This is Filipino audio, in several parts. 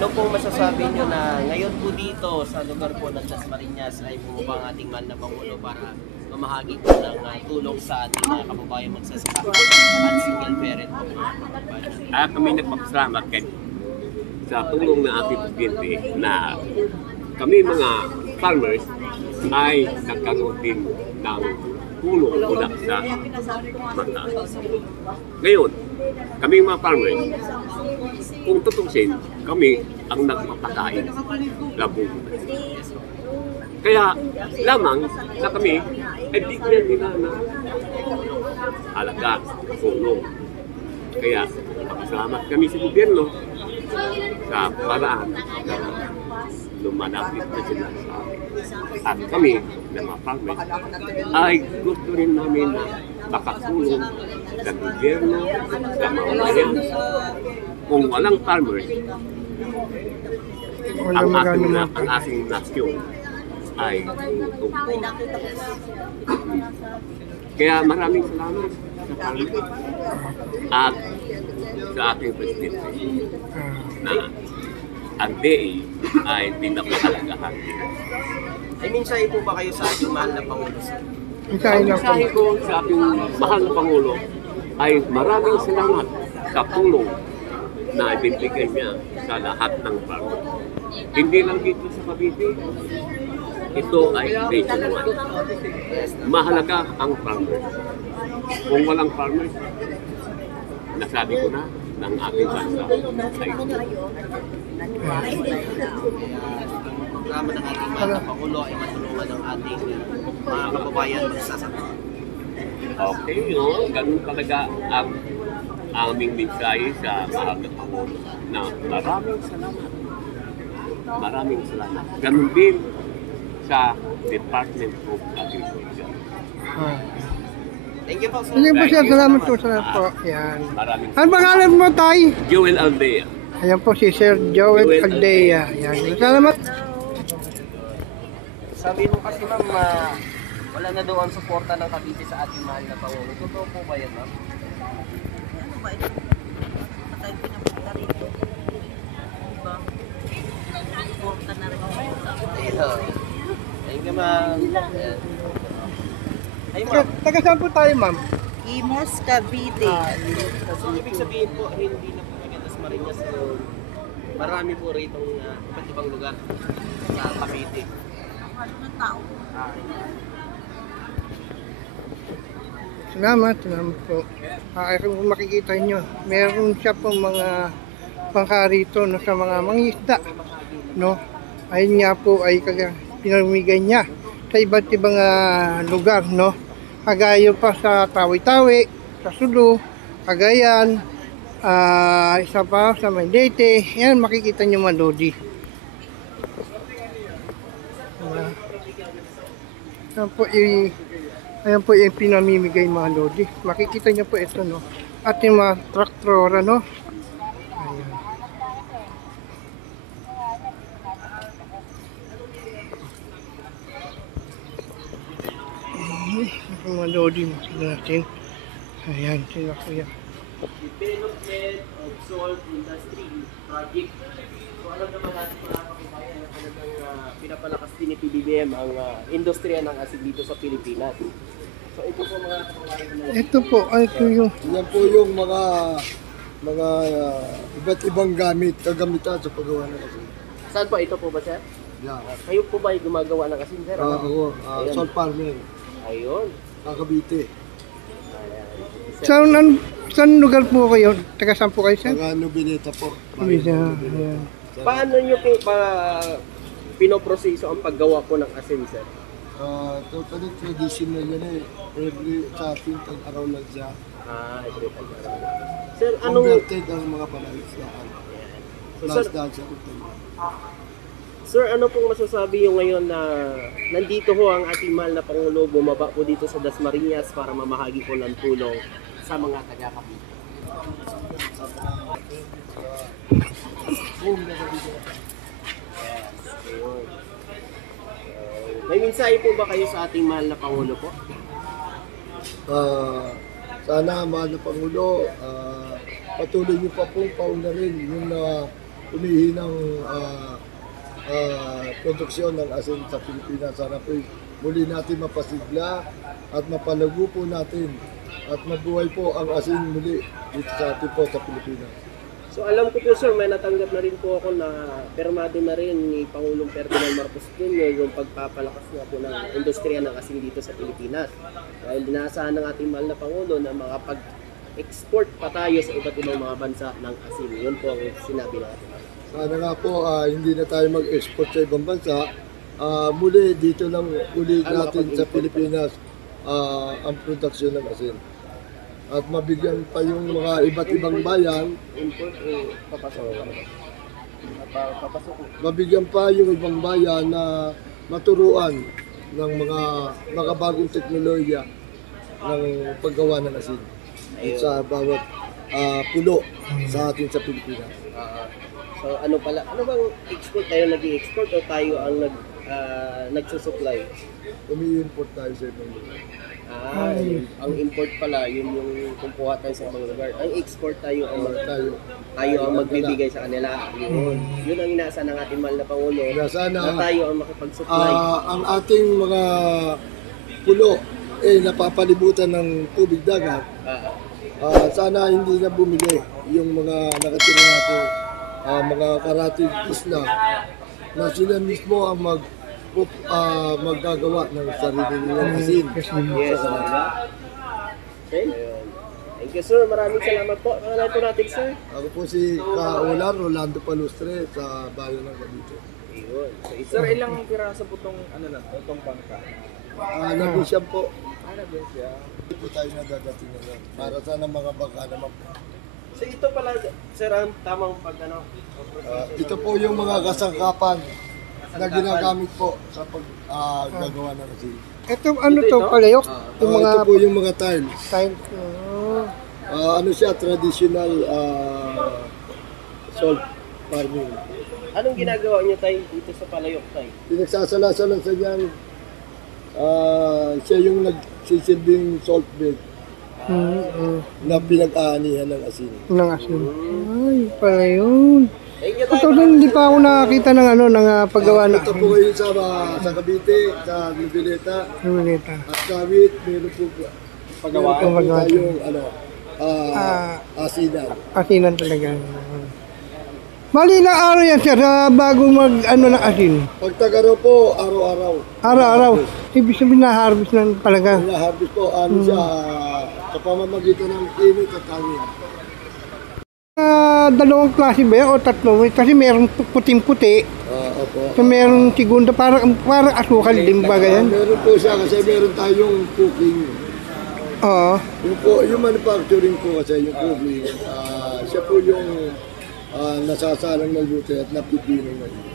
Ano pong masasabi nyo na ngayon po dito sa lugar po ng Dasmariñas ay bumaba ang ating mahal na Pangulo para mamahagi po ng tulong sa ating mga kababayan magsasaka at single parent po mga kababayan? Kami nagpapasalamat sa tulong ng ating presidente na kami mga farmers ay nagkaroon din ng tulong mula sa mataas. Ngayon, kami mga farmers, kung tutusin, kami ang nagpapakain labong. Kaya lamang na kami ay bigyan nila ng halaga, tulong. Kaya pasalamat kami sa gobyerno sa paraan na lumalapit na sila sa amin. At kami na mga farmers ay gusto rin namin na makatulong sa gobyerno, sa mga bayan. Kung walang farmers, ang ating nasyon ay tungkol. Kaya maraming salamat sa farmers at sa ating presidente na ang DA ay pinapahalagahan. Ay minsan po ba kayo sa ating mahal na Pangulo? Ang mensahe ko sa ating mahal na Pangulo ay maraming salamat sa tulong na ibinigay niya sa lahat ng farmers. Hindi lang dito sa Cavite, ito ay nationwide. Mahalaga ang farmers. Kung walang farmers, nasabi ko na ng ating bansa ay programa ng ating mahal na Pangulo ay matulungan ng ating mga kababayan magsasaka. Okay, ganun talaga ang aming mensahe sa mahal na Pangulo na maraming salamat. Maraming salamat. Ganun din sa Department of Agriculture. Thank you po, sir. Hindi po siya, salamat po, salamat po. Yan. Maraming Ano pangalan mo, Tay? Joel Aldea. Ayan po si Sir Joel Aldea. Yan. Salamat. Sabi mo kasi ma'am, wala na daw ang suporta ng Cavite sa ating mahal na Pangulo. Totoo po ba yan, ma'am? Ano ba ito? Patay pinapunta rito. Diba? Suporta na rin ako. Thank you, ma'am. Ay, ma'am. Taga saan po tayo, ma'am? Imos Cavite. So, ibig sabihin po, hindi na po taga Dasmariñas. So, marami po rito iba't ibang lugar sa Cavite. Ano ng tao? Salamat po. Kung makikita nyo, meron siya pong mga pangkarito no, sa mga mangisda. No? Ayun nga po ay pinamigay niya sa iba't ibang lugar. No? Kagayo pa sa Tawi-Tawi, sa Sulu, Cagayan, isa pa sa Maynilate. Yan, makikita nyo mga lodi. Ayan po yung pinamimigay mga lodi. Makikita nyo po ito, no? At yung mga traktora, no? Ayan. Mga lodi natin. Ayan, sila kuya. Development of Salt Industry Project. So alam naman natin mga kababayan na talagang pinapalakas din ni PBBM ang industriya ng asin dito sa Pilipinas. So ito po mga kababayan. Ito po, ito yung... Yan po yung mga iba't ibang kagamitan sa paggawa ng asin. Saan po ito po ba, sir? Yeah. Kayo po ba ay gumagawa ng asin, sir? Ako, Ayun. salt farming, Ayun. Cavite. Saan lugar po kayo? Taga saan po kayo, sir? Taga Nubineta po. Ayan. Paano nyo po pinoproseso ang paggawa po ng asin, sir? Totally traditional yan eh. Every sa atin, tag-araw lang siya. Every time. Sir, anong... Converted ang mga panagislaan. So, Plus sir, dahil sa kutin. Sir, ano pong masasabi nyo ngayon na nandito ho ang ating mahal na Pangulo, bumaba po dito sa Dasmariñas para mamahagi po ng tulong sa mga taga-Cavite? May mensahe po ba kayo sa ating mahal na Pangulo po? Sana, mahal na Pangulo, patuloy niyo pa pong paunlarin yung umihinang produksyon ng asin sa Pilipinas. Sana po muli natin mapasigla at mapalago po natin at mabuhay po ang asin muli dito sa atin po sa Pilipinas. So alam ko po sir, may natanggap na rin po ako na permado na rin ni Pangulong Ferdinand Marcos Jr. yung pagpapalakas nga po ng industriya ng asin dito sa Pilipinas. Dahil dinaasahan ng ating mahal na Pangulo na makapag-export pa tayo sa iba't ibang mga bansa ng asin. Yun po ang sinabi natin. Sana nga po hindi na tayo mag-export sa ibang bansa. Muli dito lang uli natin sa Pilipinas ang produksyon ng asin. At mabigyan pa yung mga iba't ibang bayan, Import o papasok? Papasok. mabigyan pa yung ibang bayan na maturuan ng mga bagong teknolohiya ng paggawa ng asin sa bawat pulo sa atin sa Pilipinas. So ano bang export tayo nag-i-export o tayo ang nagsusupply? Umi-import tayo sa ibang lugar. Ang import pala, yun yung kumukuha tayo sa ibang lugar. Ang export tayo ang magbibigay sa kanila. Yun ang inaasa ng ating mahal na Pangulo. Sana Na tayo ang makipag-supply. ang ating mga pulo napapalibutan ng tubig dagat. Sana hindi na bumili yung mga nakatira natin mga karatig isla na sila mismo ang maggagawa ng sarili nilang asin. Yes. Okay. Thank you sir, maraming salamat po. Ano po natin sir? Ako po si Kaular Rolando Palustre sa bayan ng Cavite. Ayun. So, Sir, ilang piraso po itong itong bangka? Nag-usyam po. Siya. Hindi po tayo nadadating na yan. Para sana mga baka naman po. so ito pala sir ang tamang Ito po yung mga kasangkapan na ginagamit po sa paggagawa ng asin. Ito ano to, palayok? Yung mga Ito po yung mga tiles. tiles. Ano siya, traditional salt farming. Anong ginagawa niyo tayo dito sa Palayok tayo? Pinagsasalasalan sa niyan, siya yung nagsisilbing salt bed na pinag-aanihan ng asin. Ng asin. Ay, pala yun. Thank you Ito tayo. din, hindi pa ako nakakita ng ng paggawa na. Ito po kayo sa Cavite, sa Noveleta, Numeleta. at Kawit, meron po tayong asinan. Asinan talaga. Mali na araw yan sir, bago mag ng asin. Pag tagaraw po, araw-araw. Araw-araw. Ibig sabihin na harvest na talaga. Harvest po, siya, sa pamamagitan ng init at hangin. Dalawang klase ba yan o tatlo? Kasi meron puting-puti. Opo. So meron segunda, parang asukal din ba ganyan? Meron po siya kasi meron tayong cooking. Oo. Yung manufacturing po kasi yung cooking, siya po yung nasasalang ng luto at napipino na yun.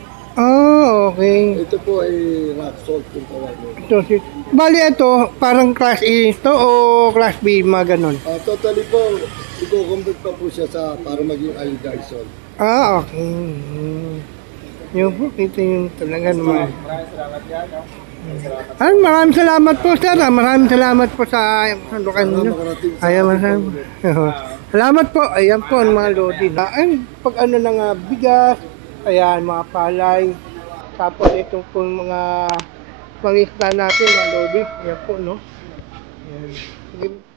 Okay. Ito po ay rock salt kung tawagin. Bali ito, parang class A ito o class B, mga ganon? Totally po, i-convert pa po siya para maging iodized salt. Okay. Yun po, ito yung talaga naman. Maraming salamat po sir. Maraming salamat po sa lukan nyo. Ayan, maraming. Salamat po. Ayan po ang mga lodi. Pag ng bigas, ayan, mga palay. Tapos itong po mga pangisda natin, mga lodi. Ayan po, no? Ayan. Sige.